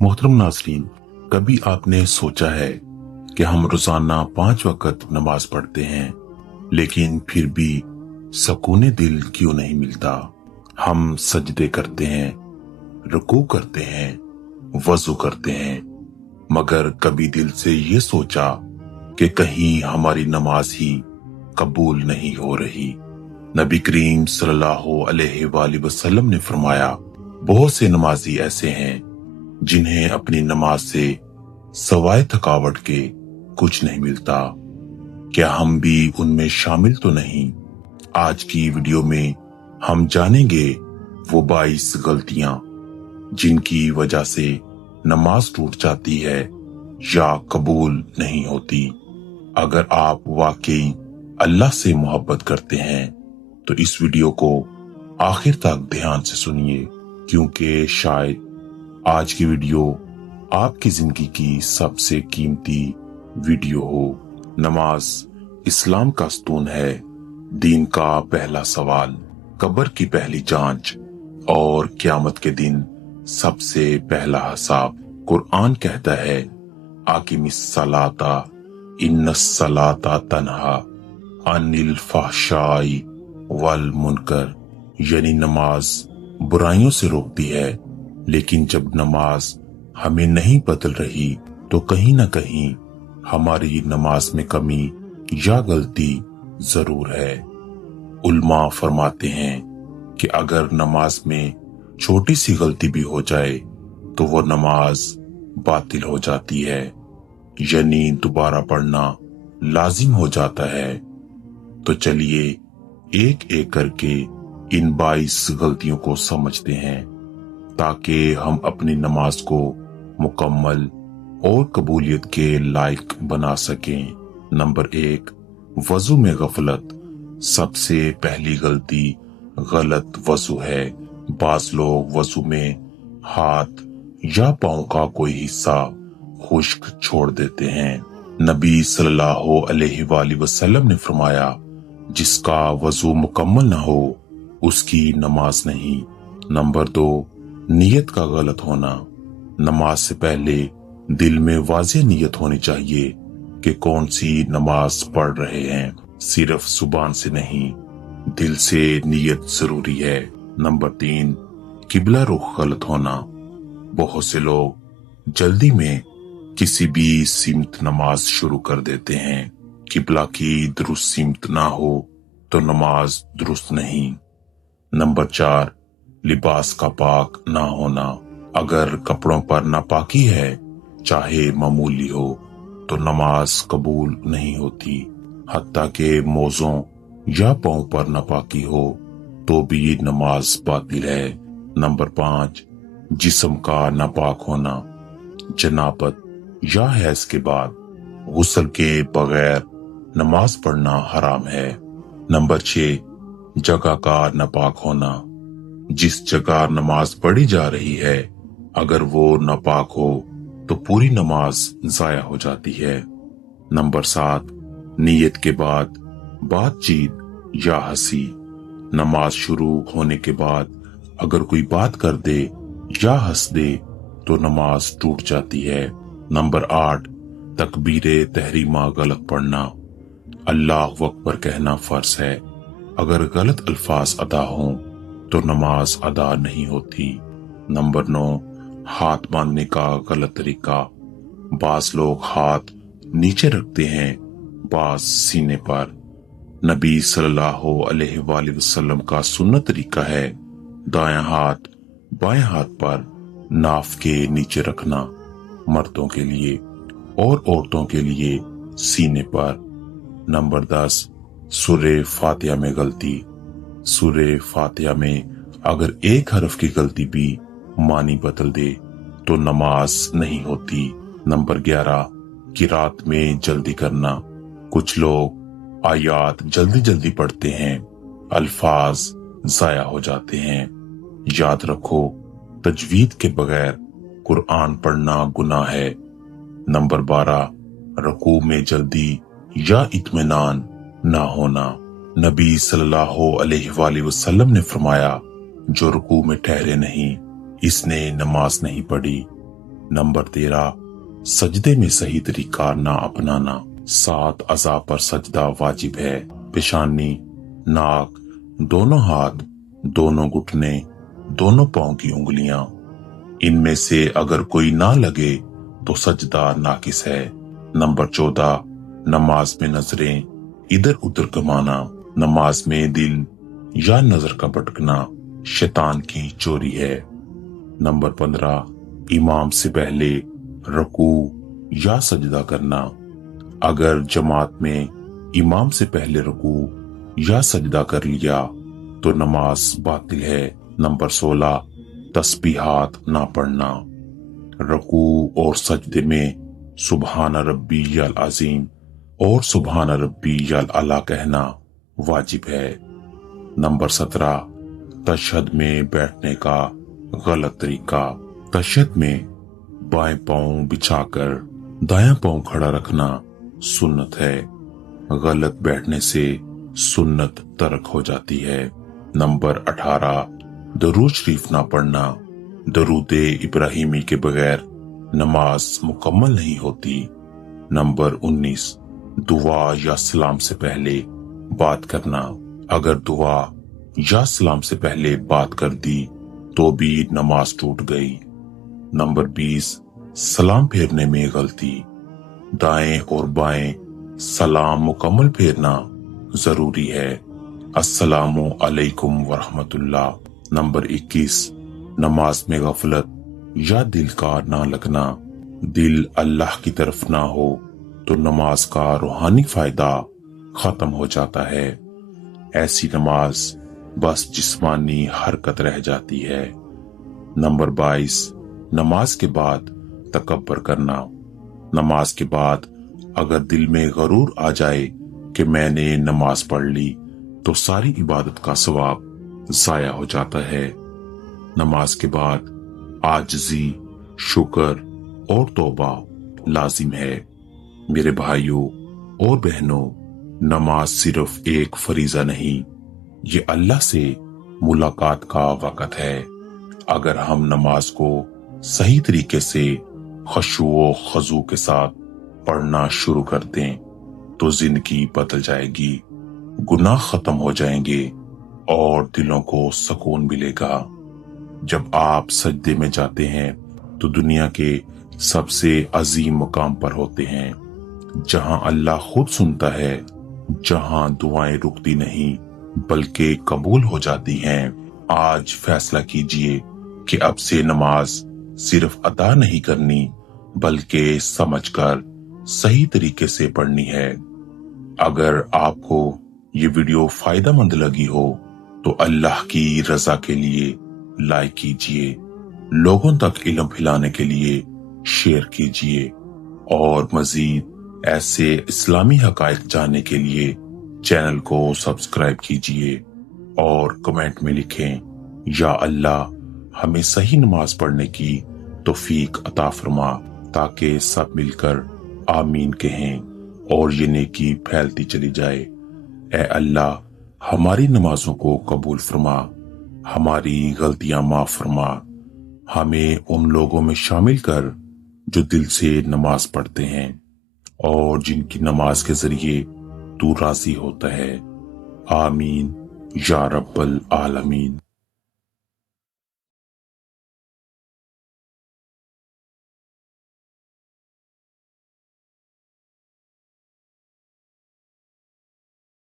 मोहतरम नाज़रीन, कभी आपने सोचा है कि हम रोजाना 5 वक्त नमाज पढ़ते हैं, लेकिन फिर भी सुकून दिल क्यों नहीं मिलता? हम सजदे करते हैं, रुकू करते हैं, वजू करते हैं, मगर कभी दिल से ये सोचा कि कहीं हमारी नमाज ही कबूल नहीं हो रही? नबी करीम सल्लल्लाहु अलैहि वसल्लम ने फरमाया, बहुत से नमाजी ऐसे हैं जिन्हें अपनी नमाज से सवाए थकावट के कुछ नहीं मिलता। क्या हम भी उनमें शामिल तो नहीं? आज की वीडियो में हम जानेंगे वो 22 गलतियां जिनकी वजह से नमाज टूट जाती है या कबूल नहीं होती। अगर आप वाकई अल्लाह से मोहब्बत करते हैं तो इस वीडियो को आखिर तक ध्यान से सुनिए, क्योंकि शायद आज की वीडियो आपकी जिंदगी की सबसे कीमती वीडियो हो। नमाज इस्लाम का स्तून है, दीन का पहला सवाल, कब्र की पहली जांच और क़यामत के दिन सबसे पहला हिसाब। कुरान कहता है, आकिमिस सलाता इन्नस सलाता तन्हा अनिल फहशाई वल मुनकर, यानी नमाज बुराइयों से रोकती है, लेकिन जब नमाज हमें नहीं बदल रही तो कहीं ना कहीं हमारी नमाज में कमी या गलती जरूर है। उल्मा फरमाते हैं कि अगर नमाज में छोटी सी गलती भी हो जाए तो वो नमाज बातिल हो जाती है, यानी दोबारा पढ़ना लाजिम हो जाता है। तो चलिए एक एक करके इन 22 गलतियों को समझते हैं, ताकि हम अपनी नमाज को मुकम्मल और कबूलियत के लायक बना सकें। नंबर 1, वजू में गफलत। सबसे पहली गलती गलत वजू है। बाज लोग वजू में हाथ या पांव का कोई हिस्सा खुश्क छोड़ देते हैं। नबी सल्लल्लाहु अलैहि वसल्लम ने फरमाया, जिसका वजू मुकम्मल ना हो उसकी नमाज नहीं। नंबर 2, नियत का गलत होना। नमाज से पहले दिल में वाज़ेह नियत होनी चाहिए कि कौन सी नमाज पढ़ रहे हैं, सिर्फ जुबान से नहीं, दिल से नियत जरूरी है। नंबर 3, किबला रुख गलत होना। बहुत से लोग जल्दी में किसी भी सिमत नमाज शुरू कर देते हैं। किबला की दुरुस्त सिमत ना हो तो नमाज दुरुस्त नहीं। नंबर 4, लिबास का पाक ना होना। अगर कपड़ों पर नापाकी है, चाहे मामूली हो, तो नमाज कबूल नहीं होती। हत्ता के मोज़ों या पांव पर नापाकी हो तो भी नमाज बातिल है। नंबर 5, जिस्म का नापाक होना। जनाबत या हैज के बाद गुस्ल के बगैर नमाज पढ़ना हराम है। नंबर 6, जगह का नापाक होना। जिस जगह नमाज पढ़ी जा रही है, अगर वो नापाक हो तो पूरी नमाज जाया हो जाती है। नंबर 7, नियत के बाद बातचीत या हंसी। नमाज शुरू होने के बाद अगर कोई बात कर दे या हंस दे तो नमाज टूट जाती है। नंबर 8, तकबीरे तहरीमा गलत पढ़ना। अल्लाह अकबर कहना फर्ज है, अगर गलत अल्फाज अदा हों तो नमाज अदा नहीं होती। नंबर 9, हाथ बांधने का गलत तरीका। बाज लोग हाथ नीचे रखते हैं, बाज सीने पर। नबी सल्लल्लाहु अलैहि वसल्लम का सुन्नत तरीका है दायां हाथ बाएं हाथ पर नाफ के नीचे रखना, मर्दों के लिए, और औरतों के लिए सीने पर। नंबर 10, सूरे फातिहा में गलती। सूरे फातिहा में अगर एक हरफ की गलती भी मानी बदल दे तो नमाज नहीं होती। नंबर 11, किरात में जल्दी करना। कुछ लोग आयात जल्दी जल्दी पढ़ते हैं, अल्फाज जाया हो जाते हैं। याद रखो, तजवीद के बगैर कुरान पढ़ना गुनाह है। नंबर 12, रुकू में जल्दी या इत्मीनान ना होना। नबी सल्लल्लाहु अलैहि वसल्लम ने फरमाया, जो रुकू में ठहरे नहीं, इसने नमाज नहीं पढ़ी। नंबर 13, सजदे में सही तरीका ना अपनाना। 7 अज़ा पर सजदा वाजिब है। पेशानी, नाक, दोनों हाथ, दोनों घुटने, दोनों पांव की उंगलियां, इनमें से अगर कोई ना लगे तो सजदा नाकिस है। नंबर 14, नमाज में नजरें इधर उधर घुमाना। नमाज में दिल या नजर का भटकना शैतान की चोरी है। नंबर 15, इमाम से पहले रुकू या सजदा करना। अगर जमात में इमाम से पहले रुकू या सजदा कर लिया तो नमाज बातिल है। नंबर 16, तस्बीहात ना पढ़ना। रुकू और सजदे में सुबहान रब्बियल अजीम और सुबहान रब्बियल आला कहना वाजिब है। नंबर 17, तशहद में बैठने का गलत तरीका। तशहद में बाएं पांव बिछाकर दायां पांव खड़ा रखना सुन्नत है। गलत बैठने से सुन्नत तर्क हो जाती है। नंबर 18, दरूद शरीफ ना पढ़ना। दरूदे इब्राहिमी के बगैर नमाज मुकम्मल नहीं होती। नंबर 19, दुआ या सलाम से पहले बात करना। अगर दुआ या सलाम से पहले बात कर दी तो भी नमाज टूट गई। नंबर 20, सलाम फेरने में गलती। दाएं और बाएं सलाम मुकम्मल फेरना जरूरी है। अस्सलामु अलैकुम वरहमतुल्लाह। नंबर 21, नमाज में गफलत या दिल का ना लगना। दिल अल्लाह की तरफ ना हो तो नमाज का रूहानी फायदा खत्म हो जाता है। ऐसी नमाज बस जिस्मानी हरकत रह जाती है। नंबर 22, नमाज के बाद तकब्बर करना। नमाज के बाद अगर दिल में गरूर आ जाए कि मैंने नमाज पढ़ ली तो सारी इबादत का सवाब जाया हो जाता है। नमाज के बाद आजिज़ी, शुक्र और तौबा लाजिम है। मेरे भाइयों और बहनों, नमाज सिर्फ एक फरीजा नहीं, ये अल्लाह से मुलाकात का वक़्त है। अगर हम नमाज को सही तरीके से खुशू व खजू के साथ पढ़ना शुरू कर दें तो जिंदगी बदल जाएगी, गुनाह खत्म हो जाएंगे और दिलों को सुकून मिलेगा। जब आप सजदे में जाते हैं तो दुनिया के सबसे अजीम मुकाम पर होते हैं, जहां अल्लाह खुद सुनता है, जहां दुआएं रुकती नहीं बल्कि कबूल हो जाती हैं। आज फैसला कीजिए कि अब से नमाज सिर्फ अदा नहीं करनी बल्कि समझकर सही तरीके से पढ़नी है। अगर आपको ये वीडियो फायदेमंद लगी हो तो अल्लाह की रजा के लिए लाइक कीजिए, लोगों तक इल्म फैलाने के लिए शेयर कीजिए और मजीद ऐसे इस्लामी हकायक जानने के लिए चैनल को सब्सक्राइब कीजिए और कमेंट में लिखें, या अल्लाह हमें सही नमाज पढ़ने की तौफीक अता फरमा, ताकि सब मिलकर आमीन कहें और ये नेकी फैलती चली जाए। ए अल्लाह हमारी नमाजों को कबूल फरमा, हमारी गलतियां माफ फरमा, हमें उन लोगों में शामिल कर जो दिल से नमाज पढ़ते हैं और जिनकी नमाज के जरिए तू राजी होता है। आमीन या रब्बल आलमीन।